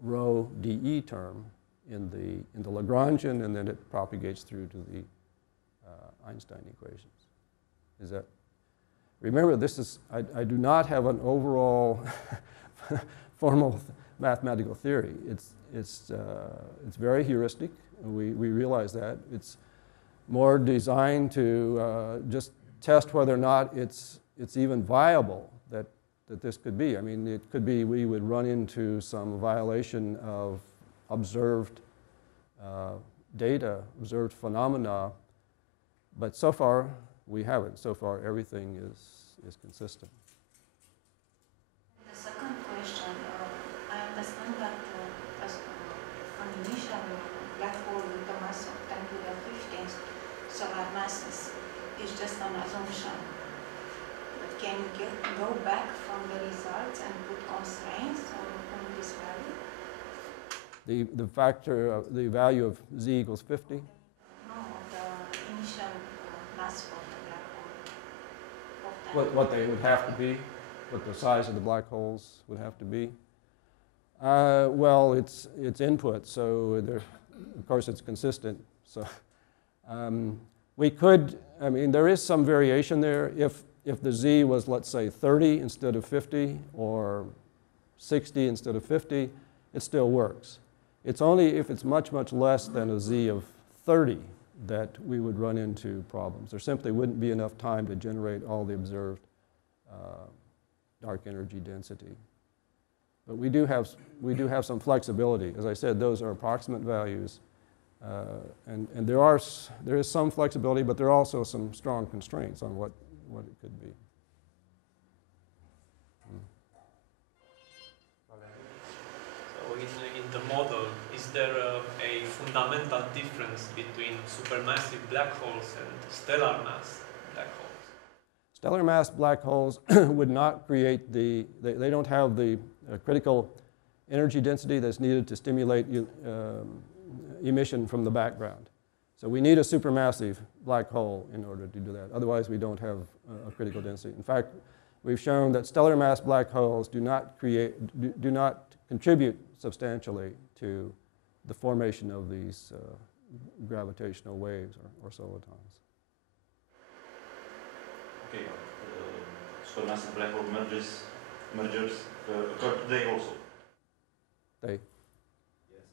rho dE term in the Lagrangian, and then it propagates through to the Einstein equations. Is that? Remember, this is, I do not have an overall formal mathematical theory. It's very heuristic. We realize that. It's more designed to just test whether or not it's even viable that this could be. I mean, it could be we would run into some violation of observed data, observed phenomena, but so far we haven't. So far everything is consistent. The second question, I understand that as an initial black hole with a mass of 10 to the 15th solar masses is just an assumption. But can you go back from the results and put constraints on this value? The factor, the value of z equals 50? No, the initial mass for the black hole. What they would have to be? What the size of the black holes would have to be? Well, it's input, so of course it's consistent. So we could, I mean, there is some variation there. If the z was, let's say, 30 instead of 50, or 60 instead of 50, it still works. It's only if it's much, much less than a z of 30 that we would run into problems. There simply wouldn't be enough time to generate all the observed dark energy density. But we do have some flexibility. As I said, those are approximate values. And there is some flexibility, but there are also some strong constraints on what it could be. So in the model, is there a fundamental difference between supermassive black holes and stellar mass black holes? Stellar mass black holes would not create they don't have the critical energy density that's needed to stimulate emission from the background. So we need a supermassive black hole in order to do that. Otherwise, we don't have a critical density. In fact, we've shown that stellar mass black holes do not contribute substantially to the formation of these gravitational waves or solitons. Okay, supermassive black hole mergers occur today also? They, Yes.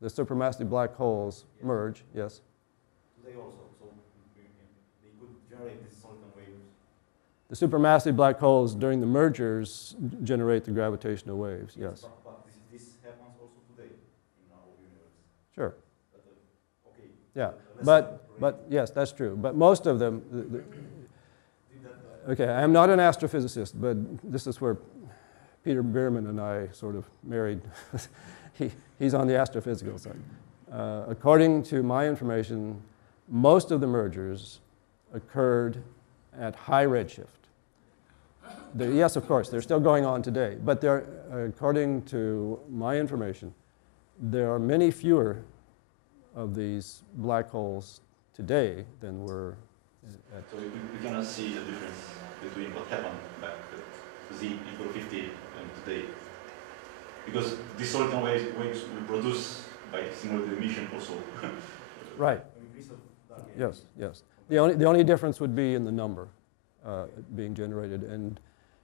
the supermassive black holes merge, yes. Today also. So they could generate these soliton waves. The supermassive black holes during the mergers generate the gravitational waves, yes. But this happens also today in our universe. Sure. But, okay. Yeah, Let's but yes, that's true. But most of them, okay, I'm not an astrophysicist, but this is where Peter Bierman and I sort of married. He's on the astrophysical side. According to my information, most of the mergers occurred at high redshift. Yes, of course, they're still going on today, but according to my information, there are many fewer of these black holes today than were at... So we cannot see the difference between what happened back at z equal 50 and today. Because these soliton waves we produce by simulated emission also. Right. Yes, yes. The only difference would be in the number being generated. And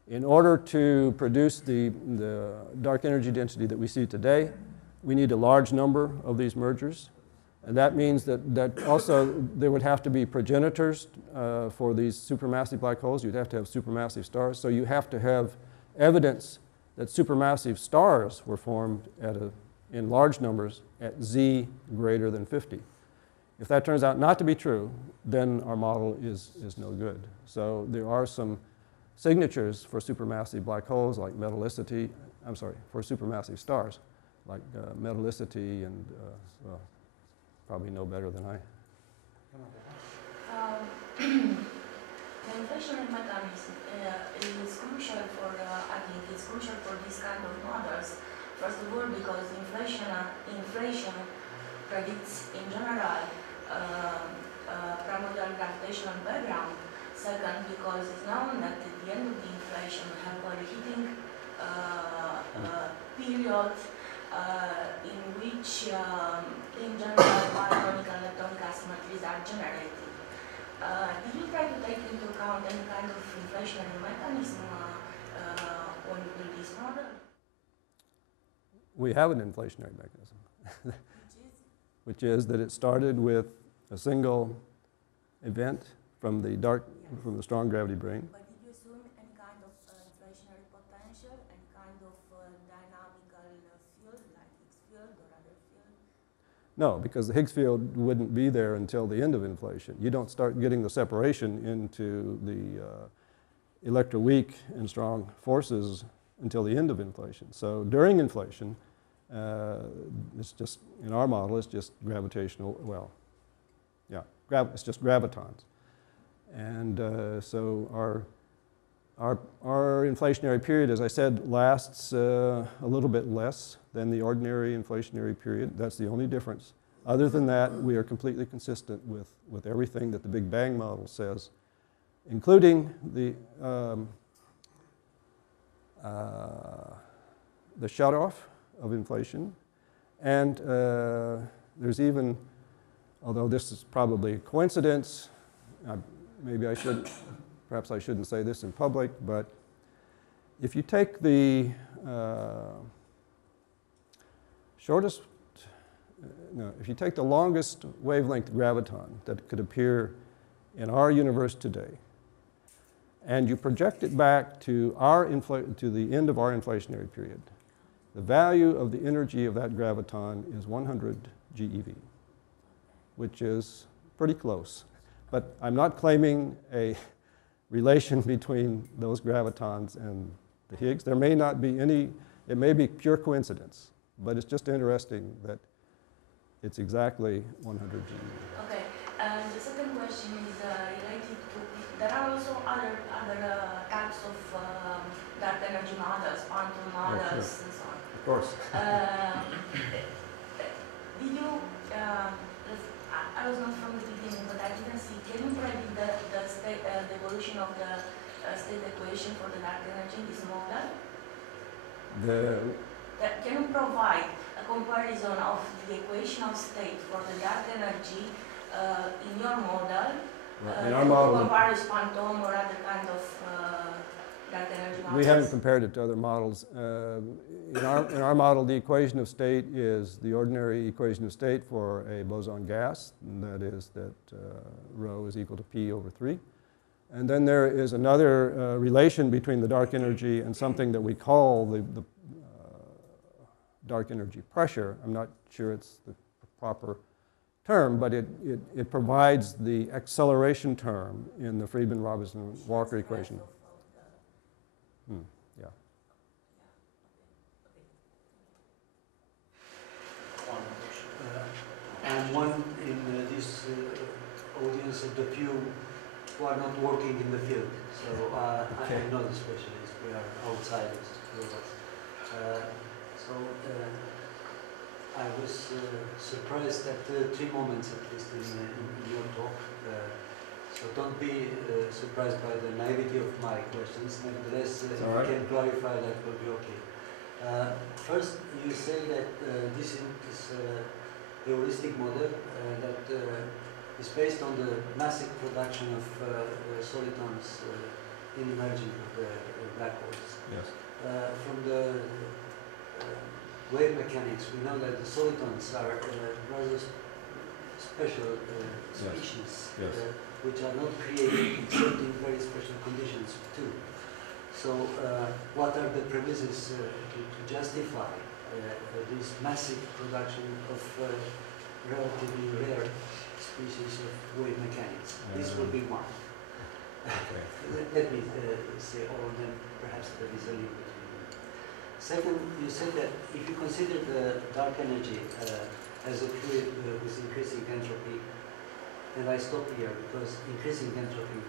in order to produce the dark energy density that we see today, we need a large number of these mergers. And that means that also there would have to be progenitors for these supermassive black holes. You'd have to have supermassive stars. So you have to have evidence that supermassive stars were formed in large numbers at z greater than 50. If that turns out not to be true, then our model is no good. So there are some signatures for supermassive black holes like metallicity, for supermassive stars like metallicity and, well, probably know better than I. The inflationary mechanism is crucial for, I think it's crucial for this kind of models. First of all, because inflation predicts in general primordial gravitational background. Second, because it's known that at the end of the inflation we have a reheating period in which in general ionic and electronic asymmetries are generated. Did you try to take into account any kind of inflationary mechanism when you build this model? We have an inflationary mechanism, which is that it started with a single event from the strong gravity brane. But did you assume any kind of inflationary potential, any kind of dynamical field, like Higgs field or other field? No, because the Higgs field wouldn't be there until the end of inflation. You don't start getting the separation into the electroweak and strong forces until the end of inflation. So during inflation, it's just, in our model, it's just gravitational, well, yeah, it's just gravitons. And so our inflationary period, as I said, lasts a little bit less than the ordinary inflationary period. That's the only difference. Other than that, we are completely consistent with everything that the Big Bang model says, including the shutoff of inflation. And there's even, although this is probably a coincidence, perhaps I shouldn't say this in public, but if you take the if you take the longest wavelength graviton that could appear in our universe today, and you project it back to the end of our inflationary period, the value of the energy of that graviton is 100 GeV, which is pretty close. But I'm not claiming a relation between those gravitons and the Higgs. There may not be any, it may be pure coincidence, but it's just interesting that it's exactly 100 GeV. Okay, and the second question is related to, there are also other types of dark energy models, quantum models, sure. and so on. Of course. Did you, I was not from the beginning, but I didn't see, can you predict the evolution of the state equation for the dark energy in this model? Can you provide a comparison of the equation of state for the dark energy in your model? In our model, compare with quantum or other kind of models? We haven't compared it to other models. In our model, the equation of state is the ordinary equation of state for a boson gas, and that is that rho is equal to P over 3. And then there is another relation between the dark energy and something that we call the dark energy pressure. I'm not sure it's the proper term, but it provides the acceleration term in the Friedmann-Robinson-Walker equation. Yeah. I'm one in this audience of the few who are not working in the field, so Okay. I'm not a specialist. We are outsiders, two of us. I was surprised at 3 moments, at least, in your talk. So don't be surprised by the naivety of my questions. Nevertheless, if you can clarify, that will be okay. First, you say that this is a heuristic model that is based on the massive production of solitons in emerging of the black holes. Yes. From the wave mechanics, we know that the solitons are rather special species, Yes. which are not created except in very special conditions too. So what are the premises to justify this massive production of relatively rare species of wave mechanics? This will be one. Okay. Let me say all of them, perhaps there is a link between them. Second, you said that if you consider the dark energy as a fluid with increasing entropy, and I stop here because increasing entropy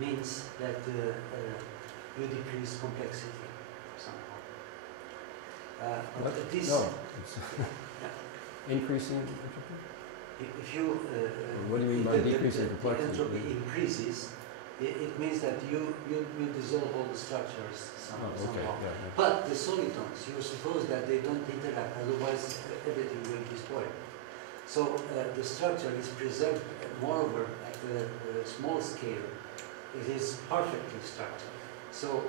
means that you decrease complexity somehow. But this, no. Increasing entropy? If you what do you mean by decreasing the complexity? entropy increases, it means that you dissolve all the structures somehow. Yeah. But the solitons, you suppose that they don't interact, otherwise everything will be spoiled. So the structure is preserved. Moreover, at the small scale, it is perfectly structured. So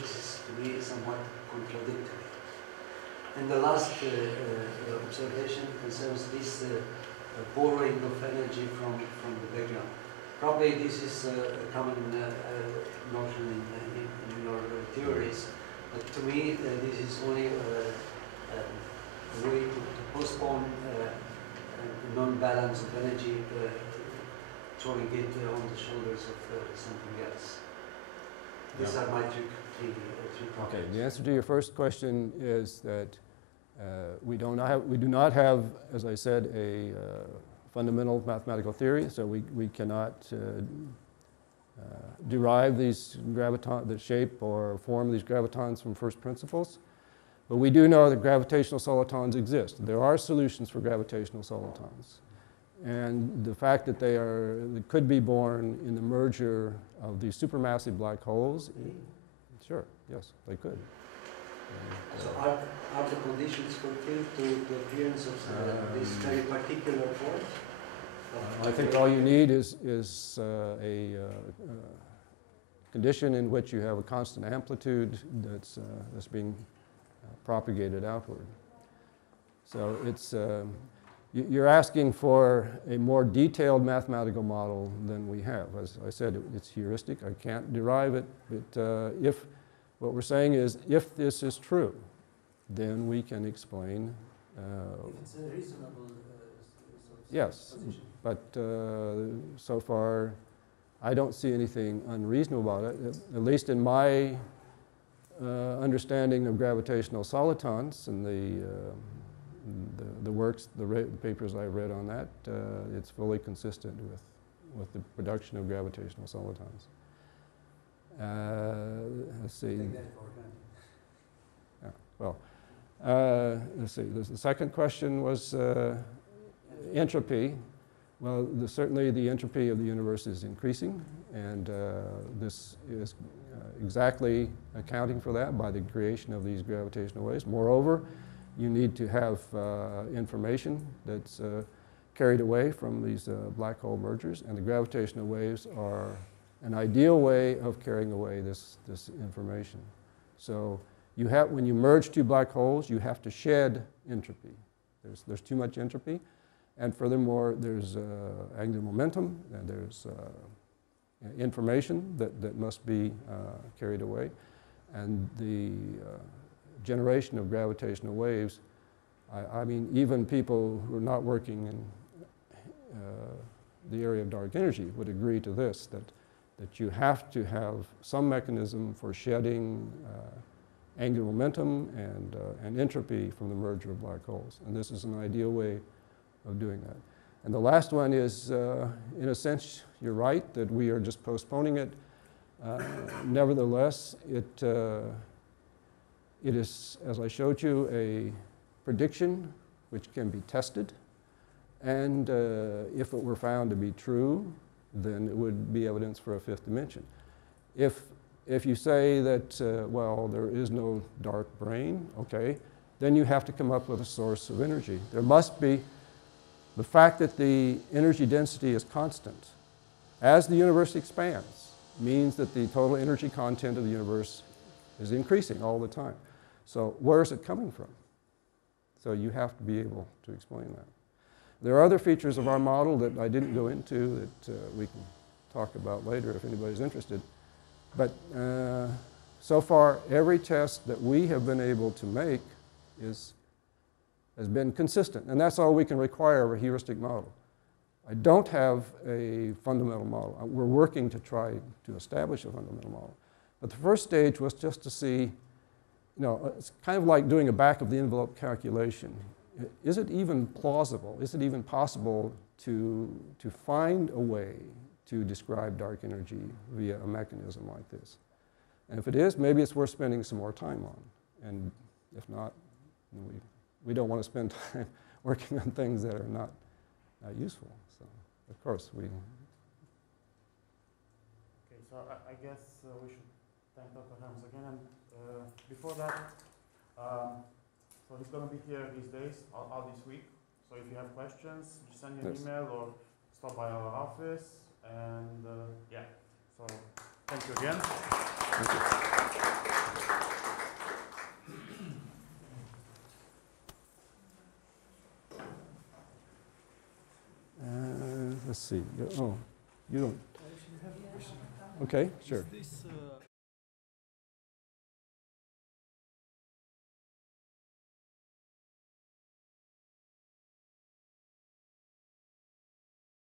this is to me somewhat contradictory. And the last observation concerns this borrowing of energy from the background. Probably this is a common notion in your theories, but to me this is only a way to postpone a non-balance of energy, throwing it on the shoulders of something else. These are my three problems. Okay, the answer to your first question is that we do not have, as I said, a fundamental mathematical theory, so we cannot derive these the shape or form of these gravitons from first principles. But we do know that gravitational solitons exist. There are solutions for gravitational solitons. And the fact that they could be born in the merger of these supermassive black holes, sure, yes, they could. So are the conditions fulfilled to the appearance of this very particular form? I think all you need is a condition in which you have a constant amplitude that's being propagated outward. So it's you're asking for a more detailed mathematical model than we have. As I said, it's heuristic. I can't derive it, but what we're saying is, if this is true, then we can explain. It's a reasonable yes, but so far, I don't see anything unreasonable about it. At least in my understanding of gravitational solitons and the works, the papers I've read on that, it's fully consistent with the production of gravitational solitons. Let's see. Yeah, well, let's see. The second question was entropy. Well, certainly the entropy of the universe is increasing, and this is exactly accounting for that by the creation of these gravitational waves. Moreover, you need to have information that's carried away from these black hole mergers, and the gravitational waves are an ideal way of carrying away this information. So you have, when you merge two black holes, you have to shed entropy. There's too much entropy. And furthermore, there's angular momentum, and there's information that must be carried away. And the generation of gravitational waves, I mean, even people who are not working in the area of dark energy would agree to this, that you have to have some mechanism for shedding angular momentum and entropy from the merger of black holes. And this is an ideal way of doing that. And the last one is, in a sense, you're right, that we are just postponing it. Nevertheless, it is, as I showed you, a prediction which can be tested. And if it were found to be true, then it would be evidence for a fifth dimension. If you say that, well, there is no dark brane, okay, then you have to come up with a source of energy. There must be, the fact that the energy density is constant as the universe expands means that the total energy content of the universe is increasing all the time. So where is it coming from? So you have to be able to explain that. There are other features of our model that I didn't go into that we can talk about later if anybody's interested. But so far, every test that we have been able to make has been consistent. And that's all we can require of a heuristic model. I don't have a fundamental model. We're working to try to establish a fundamental model. But the first stage was just to see, you know, it's kind of like doing a back of the envelope calculation. Is it even plausible? Is it even possible to find a way to describe dark energy via a mechanism like this? And if it is, maybe it's worth spending some more time on. And if not, we don't want to spend time working on things that are not useful. So, of course, we... Okay, so I guess we should thank Dr. Helms again. And before that, so he's going to be here these days, all this week. So if you have questions, just send me an email or stop by our office. And yeah, so thank you again. Thank you. Let's see. Oh, you don't. Okay, sure.